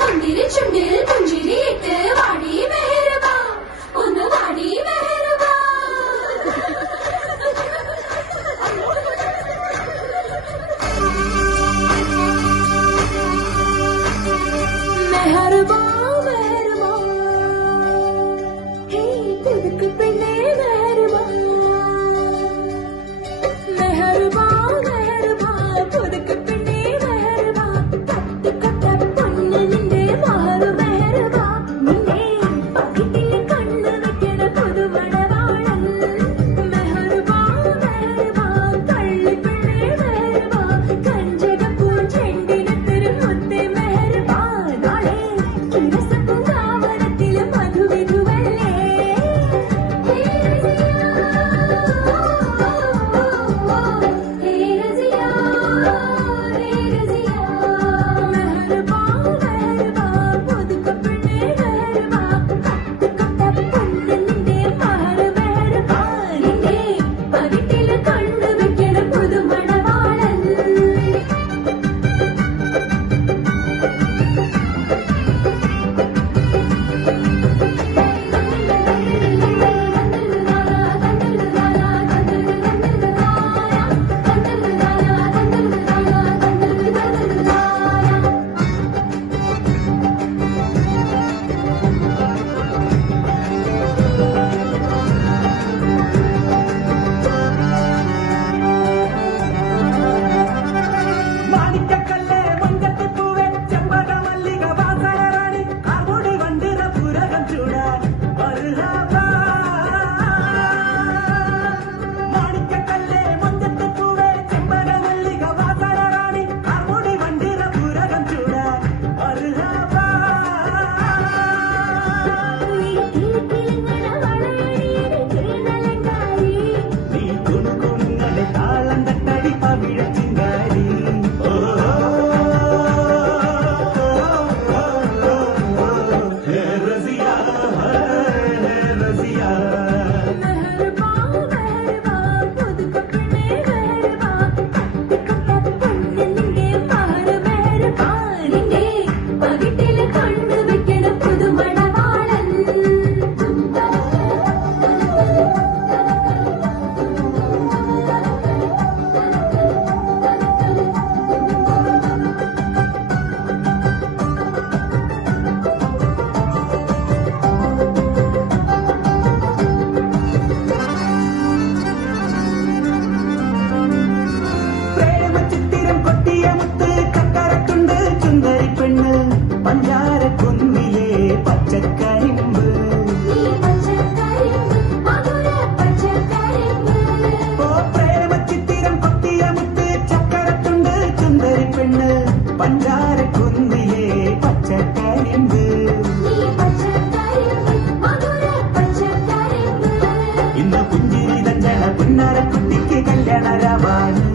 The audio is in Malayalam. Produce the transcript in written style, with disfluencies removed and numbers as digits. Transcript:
മുന്തിരി ചുണ്ടിൽ പുഞ്ചിരിയിട്ട് വാടി മെഹർബാ ഒന്ന് വാടി മെഹർബാ മെഹർബാ മെഹർബാ ഹേ പുതുക്ക് പെണ്ണേ മെഹർബാ മെഹർബാ മെഹർബാ പുതുക്ക് പെണ്ണേ മെഹർബാ കട്ടുകൊട്ട പൊന്ന് നിന്റെ മഹർ മെഹർബാ നിന്നെ പകിട്ടിൽ കണ്ണു വെക്കണ പുതുമണവാളൻ മെഹർബാ മെഹർബാ കള്ളി പെണ്ണേ മെഹർബാ കഞ്ചകപ്പൂ ചെണ്ടിനത്തിരു മുത്തേ മെഹർബാ നാളെ കിരസപ്പൂങ്കാവനത്തിൽ മധുവിധുവല്ലേ പഞ്ചാരക്കുന്നിലെ പച്ചക്കരിമ്പ് ഓ പ്രേമച്ചിത്തിരം കൊത്തിയ മുത്ത് ചക്കരത്തുണ്ട് ചുന്ദരി പെണ്ണ് പഞ്ചാരക്കുന്നിലെ പച്ചക്കരിമ്പ് ഇന്ന് പുഞ്ചിരി തഞ്ചണ പുന്നാരക്കുട്ടിക്ക് കല്യാണ രാവാണ്